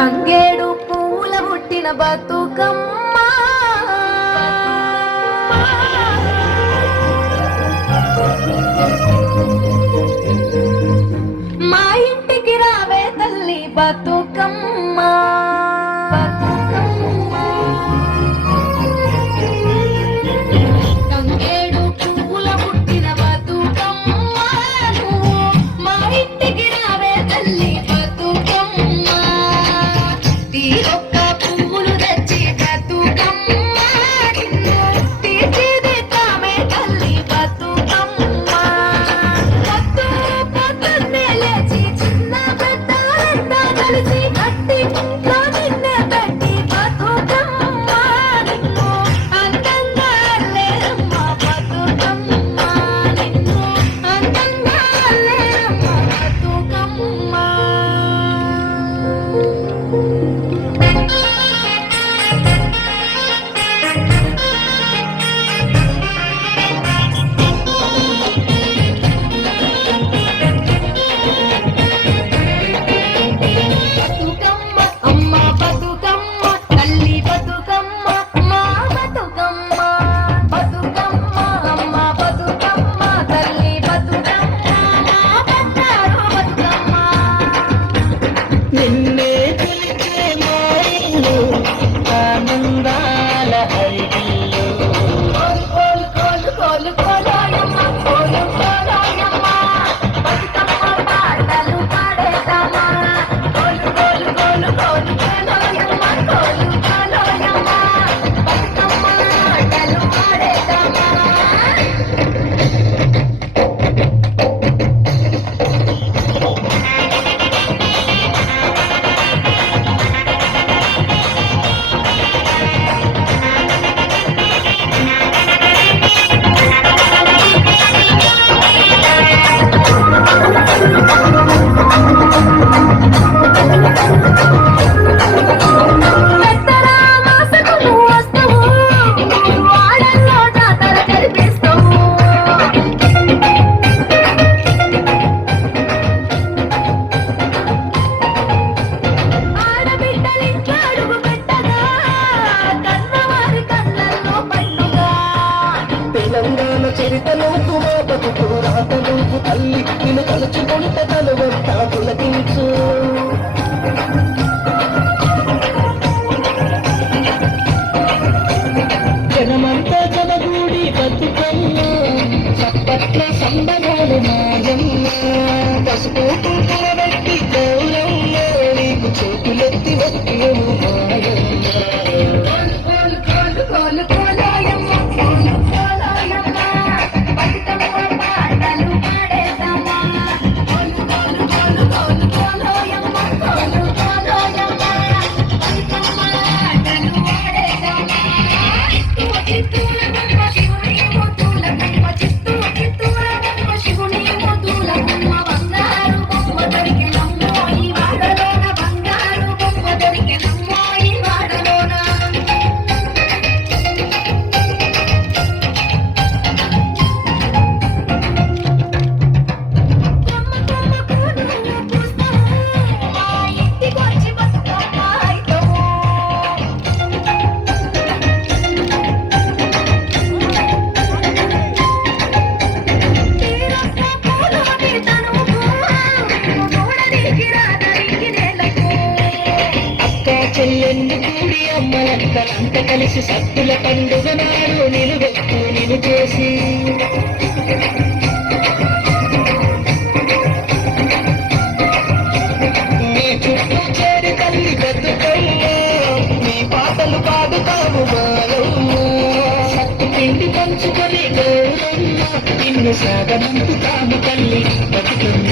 తంగేడు పూల పుట్టిన బతుకమ్మ. మా ఇంటికి రావే తల్లి బతు não Thank you. కవితలు ఒక్క పులకించు జనమంతా జనగూడి బతుకమ్మ సంపట్ల సంబరాలు మాజమ్మ పసుపు బొమ్మలంత కలిసి సత్తుల పండుగ నాడు నిలువెత్తు. నిలు చేసి మీ చుట్టూ చేరి తల్లి మీ పాటలు పాడుతాము సత్తు పిండి పంచుకొని గౌరమ్మ నిన్ను సాగనంపుతాము తల్లి బతుకమ్మ